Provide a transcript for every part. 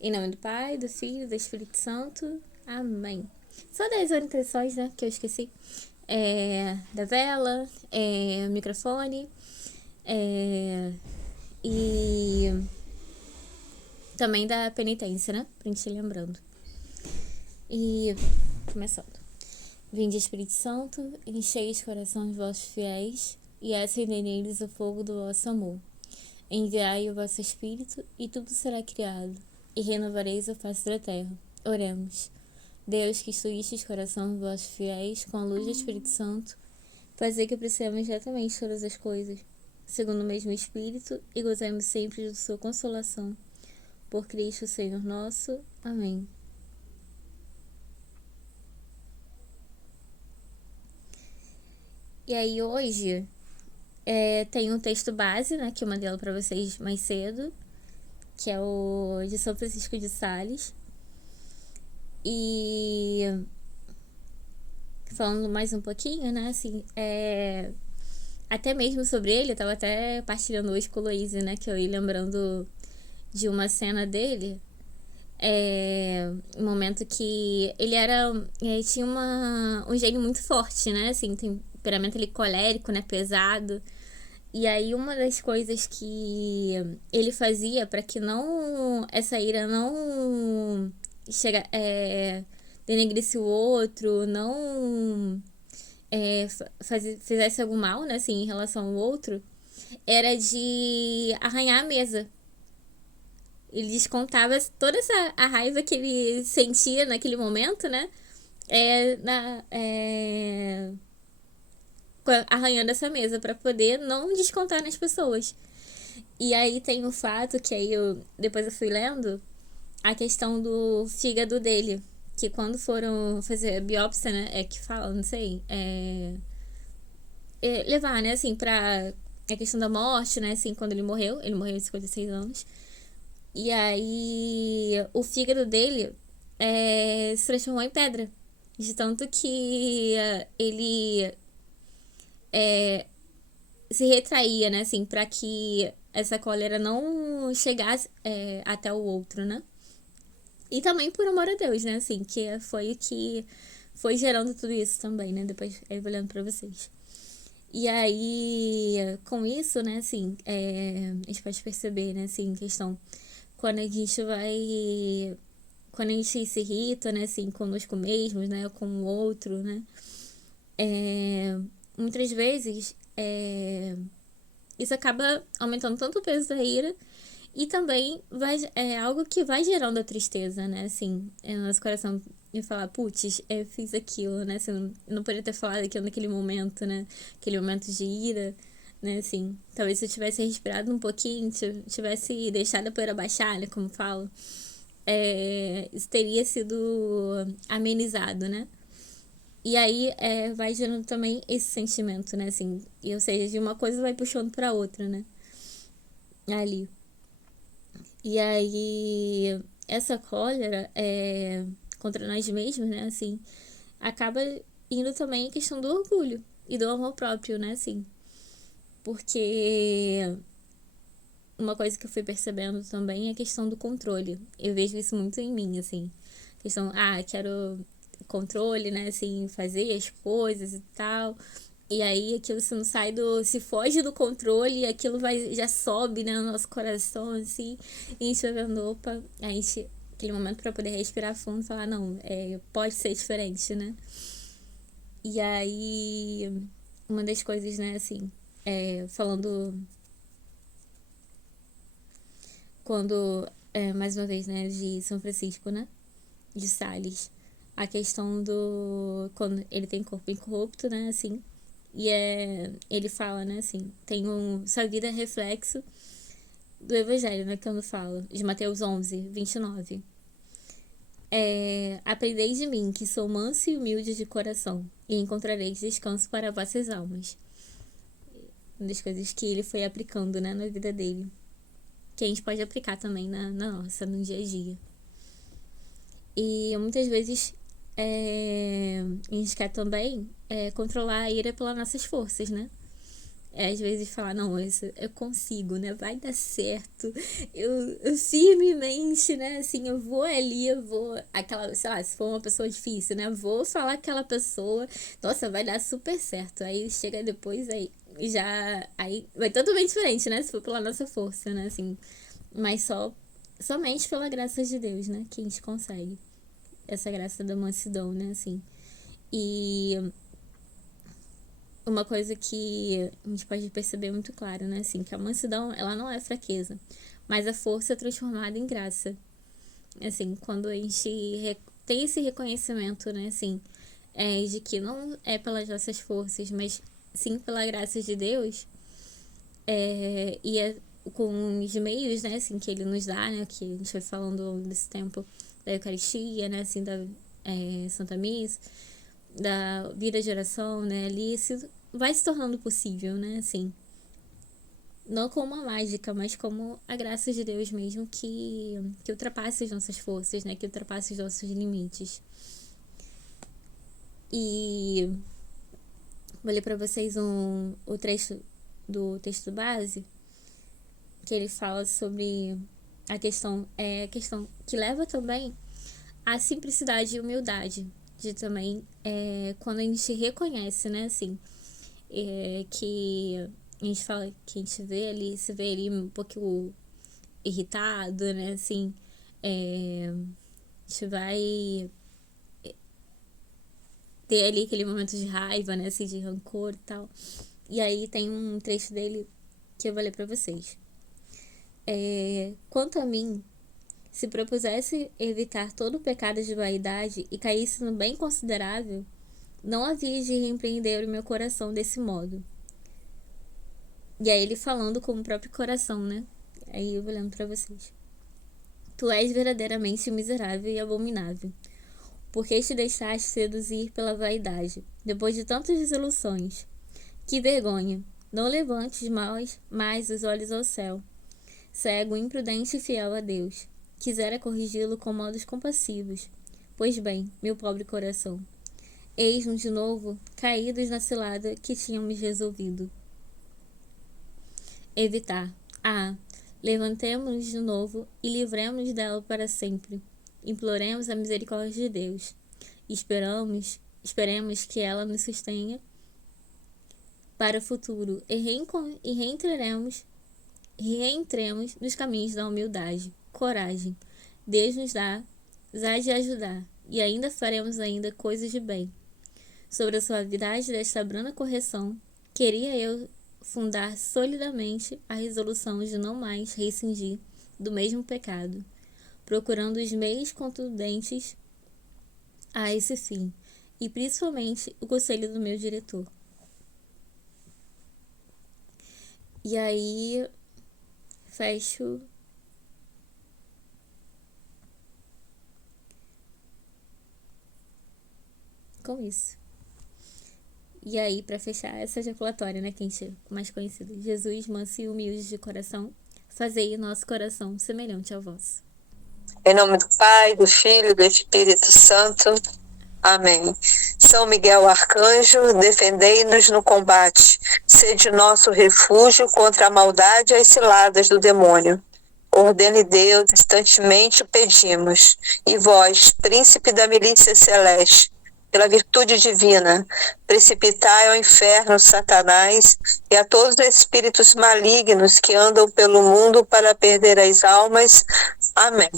Em nome do Pai, do Filho e do Espírito Santo. Amém. Só 10 orientações, né, que eu esqueci. Da vela, microfone, e também da penitência, né, pra gente ir lembrando. E, começando. Vinde, Espírito Santo, enchei os corações vossos fiéis e acendei neles o fogo do vosso amor. Enviai o vosso Espírito e tudo será criado, e renovareis a face da terra. Oremos. Deus, que instruíste os corações vossos fiéis com a luz do Espírito Santo, fazei que apreciemos diretamente todas as coisas, segundo o mesmo Espírito, e gozemos sempre de sua consolação. Por Cristo, Senhor nosso. Amém. E aí hoje tem um texto base, né, que eu mandei para vocês mais cedo, que é o de São Francisco de Sales. E falando mais um pouquinho, né, assim, até mesmo sobre ele, eu tava até partilhando hoje com o Luísa, né, que eu ia lembrando de uma cena dele, um momento que ele tinha um gênio muito forte, né, assim, temperamento ali colérico, né, pesado. E aí uma das coisas que ele fazia para que não essa ira não denegrisse o outro, não fizesse algum mal, né, assim, em relação ao outro, era de arranhar a mesa. Ele descontava toda a raiva que ele sentia naquele momento, né, arranhando essa mesa para poder não descontar nas pessoas. E aí tem o fato que aí depois eu fui lendo a questão do fígado dele, que quando foram fazer a biópsia, né, que fala, não sei, levar, né, assim, pra a questão da morte, né, assim, quando ele morreu aos 56 anos. E aí o fígado dele se transformou em pedra, de tanto que ele se retraía, né, assim, pra que essa cólera não chegasse até o outro, né. E também por amor a Deus, né, assim, que foi o que foi gerando tudo isso também, né, depois eu vou olhando pra vocês. E aí, com isso, né, assim, a gente pode perceber, né, assim, questão, quando a gente vai, quando a gente se irrita, né, assim, conosco mesmos, né, com o outro, né, muitas vezes, isso acaba aumentando tanto o peso da ira e também é algo que vai gerando a tristeza, né? Assim, no nosso coração de falar, putz, eu fiz aquilo, né? Assim, eu não poderia ter falado aquilo naquele momento, né? Aquele momento de ira, né? Assim, talvez se eu tivesse respirado um pouquinho, se eu tivesse deixado a poeira baixar, né? Como falo, isso teria sido amenizado, né? E aí vai gerando também esse sentimento, né? Assim, ou seja, de uma coisa vai puxando pra outra, né? Ali. E aí, essa cólera contra nós mesmos, né, assim, acaba indo também a questão do orgulho e do amor próprio, né, assim. Porque uma coisa que eu fui percebendo também é a questão do controle. Eu vejo isso muito em mim, assim. Questão, quero controle, né, assim, fazer as coisas e tal. E aí aquilo se não sai se foge do controle, aquilo já sobe, né, no nosso coração, assim, e a gente vai vendo, opa, a gente, aquele momento para poder respirar fundo e falar, não, pode ser diferente, né? E aí, uma das coisas, né, assim, falando, quando, mais uma vez, né, de São Francisco, né, de Sales, a questão quando ele tem corpo incorrupto, né, assim, e ele fala, né, assim, sua vida é reflexo do Evangelho, né, quando fala, de Mateus 11, 29. Aprendei de mim, que sou manso e humilde de coração, e encontrareis descanso para vossas almas. Uma das coisas que ele foi aplicando, né, na vida dele, que a gente pode aplicar também na nossa, no dia a dia. E muitas vezes a gente quer também controlar a ira pelas nossas forças, né? às vezes falar, não, isso eu consigo, né? Vai dar certo. Eu firmemente, né? Assim, eu vou ali, eu vou. Aquela, sei lá, se for uma pessoa difícil, né? Vou falar aquela pessoa, nossa, vai dar super certo. Aí chega depois, aí já. Aí vai totalmente diferente, né? Se for pela nossa força, né? Assim, mas somente pela graça de Deus, né? Que a gente consegue. Essa graça da mansidão, né? Assim. E uma coisa que a gente pode perceber muito claro, né? Assim, que a mansidão, ela não é fraqueza, mas a força é transformada em graça. Assim, quando a gente tem esse reconhecimento, né? Assim, de que não é pelas nossas forças, mas sim pela graça de Deus, e é com os meios, né? Assim, que Ele nos dá, né? Que a gente foi falando ao longo desse tempo da Eucaristia, né? Assim, da Santa Missa, da vida de oração, né? Ali, isso vai se tornando possível, né? Assim, não como uma mágica, mas como a graça de Deus mesmo que ultrapassa as nossas forças, né? Que ultrapassa os nossos limites. E vou ler para vocês o trecho do texto base, que ele fala sobre a questão que leva também à simplicidade e humildade, de também quando a gente reconhece, né, assim, que a gente fala, que a gente vê ali, se vê ali um pouco irritado, né, assim, a gente vai ter ali aquele momento de raiva, né, assim, de rancor e tal. E aí tem um trecho dele que eu vou ler pra vocês. Quanto a mim, se propusesse evitar todo o pecado de vaidade e caísse no bem considerável, não havia de repreender o meu coração desse modo. E aí ele falando com o próprio coração, né? Aí eu vou lendo pra vocês. Tu és verdadeiramente miserável e abominável, porque te deixaste seduzir pela vaidade, depois de tantas desilusões. Que vergonha! Não levantes mais os olhos ao céu. Cego, imprudente e fiel a Deus. Quisera corrigi-lo com modos compassivos. Pois bem, meu pobre coração, eis-nos de novo caídos na cilada que tínhamos resolvido evitar. Levantemo-nos de novo e livremo-nos dela para sempre. Imploremos a misericórdia de Deus. Esperemos que ela nos sustenha para o futuro e reentremos nos caminhos da humildade. Coragem. Deus nos dá de ajudar, e ainda faremos coisas de bem. Sobre a suavidade desta branda correção, queria eu fundar solidamente a resolução de não mais rescindir do mesmo pecado, procurando os meios contundentes a esse fim, e principalmente o conselho do meu diretor. E aí, fecho com isso. E aí, para fechar essa ejaculatória, né, que a gente é mais conhecido, Jesus, manso e humilde de coração, fazei o nosso coração semelhante ao vosso. Em nome do Pai, do Filho e do Espírito Santo. Amém. São Miguel Arcanjo, defendei-nos no combate. Sede nosso refúgio contra a maldade e as ciladas do demônio. Ordene Deus, instantemente o pedimos. E vós, príncipe da milícia celeste, pela virtude divina, precipitai ao inferno Satanás e a todos os espíritos malignos que andam pelo mundo para perder as almas. Amém.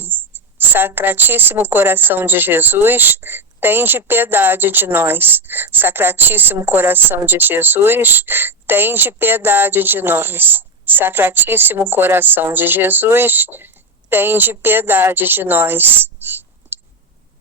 Sacratíssimo coração de Jesus, tende piedade de nós. Sacratíssimo coração de Jesus, tende piedade de nós. Sacratíssimo coração de Jesus, tende piedade de nós.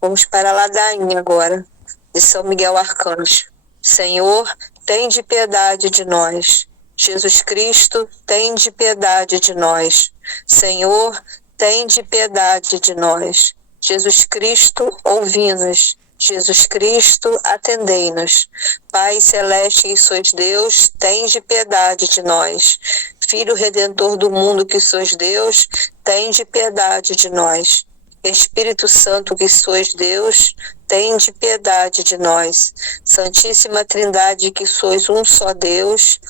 Vamos para a ladainha agora, de São Miguel Arcanjo. Senhor, tende piedade de nós. Jesus Cristo, tende piedade de nós. Senhor, tende piedade de nós. Jesus Cristo, ouvi-nos. Jesus Cristo, atendei-nos. Pai celeste que sois Deus, tende piedade de nós. Filho Redentor do mundo que sois Deus, tende piedade de nós. Espírito Santo que sois Deus, tende piedade de nós. Santíssima Trindade que sois um só Deus,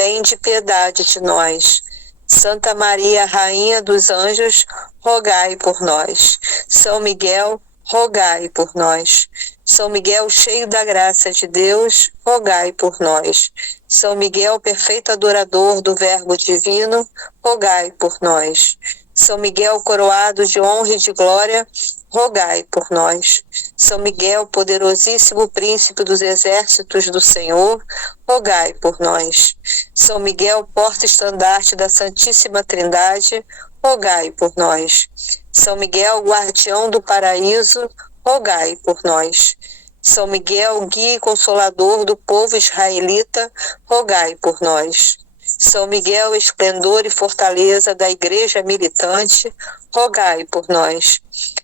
tende piedade de nós. Santa Maria, Rainha dos Anjos, rogai por nós. São Miguel, rogai por nós. São Miguel, cheio da graça de Deus, rogai por nós. São Miguel, perfeito adorador do Verbo divino, rogai por nós. São Miguel, coroado de honra e de glória, rogai por nós. São Miguel, poderosíssimo príncipe dos exércitos do Senhor, rogai por nós. São Miguel, porta-estandarte da Santíssima Trindade, rogai por nós. São Miguel, guardião do paraíso, rogai por nós. São Miguel, guia e consolador do povo israelita, rogai por nós. São Miguel, esplendor e fortaleza da Igreja militante, rogai por nós.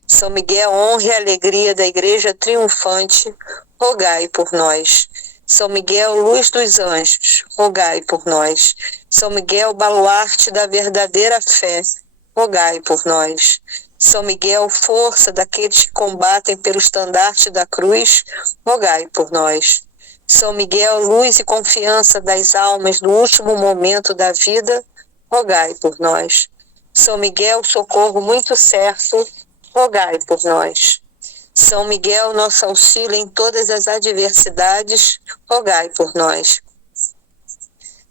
São Miguel, honra e alegria da Igreja triunfante, rogai por nós. São Miguel, luz dos anjos, rogai por nós. São Miguel, baluarte da verdadeira fé, rogai por nós. São Miguel, força daqueles que combatem pelo estandarte da cruz, rogai por nós. São Miguel, luz e confiança das almas no último momento da vida, rogai por nós. São Miguel, socorro muito certo, rogai por nós. São Miguel, nosso auxílio em todas as adversidades, rogai por nós.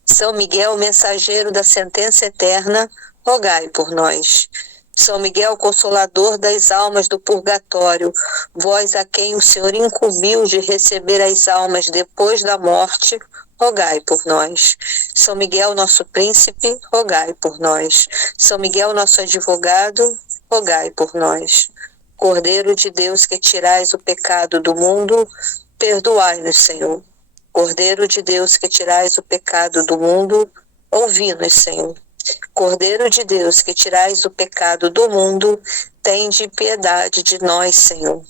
São Miguel, mensageiro da sentença eterna, rogai por nós. São Miguel, consolador das almas do purgatório, vós a quem o Senhor incumbiu de receber as almas depois da morte, rogai por nós. São Miguel, nosso príncipe, rogai por nós. São Miguel, nosso advogado, rogai por nós. Cordeiro de Deus, que tirais o pecado do mundo, perdoai-nos, Senhor. Cordeiro de Deus, que tirais o pecado do mundo, ouvi-nos, Senhor. Cordeiro de Deus, que tirais o pecado do mundo, tende piedade de nós, Senhor.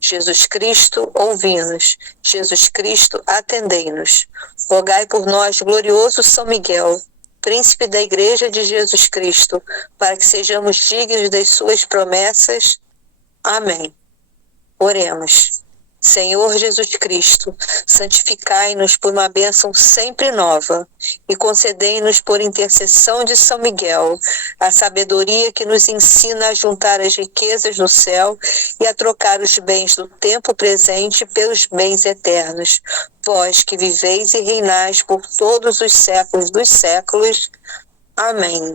Jesus Cristo, ouvi-nos. Jesus Cristo, atendei-nos. Rogai por nós, glorioso São Miguel, príncipe da Igreja de Jesus Cristo, para que sejamos dignos das suas promessas. Amém. Oremos. Senhor Jesus Cristo, santificai-nos por uma bênção sempre nova e concedei-nos por intercessão de São Miguel a sabedoria que nos ensina a juntar as riquezas do céu e a trocar os bens do tempo presente pelos bens eternos. Vós que viveis e reinais por todos os séculos dos séculos. Amém.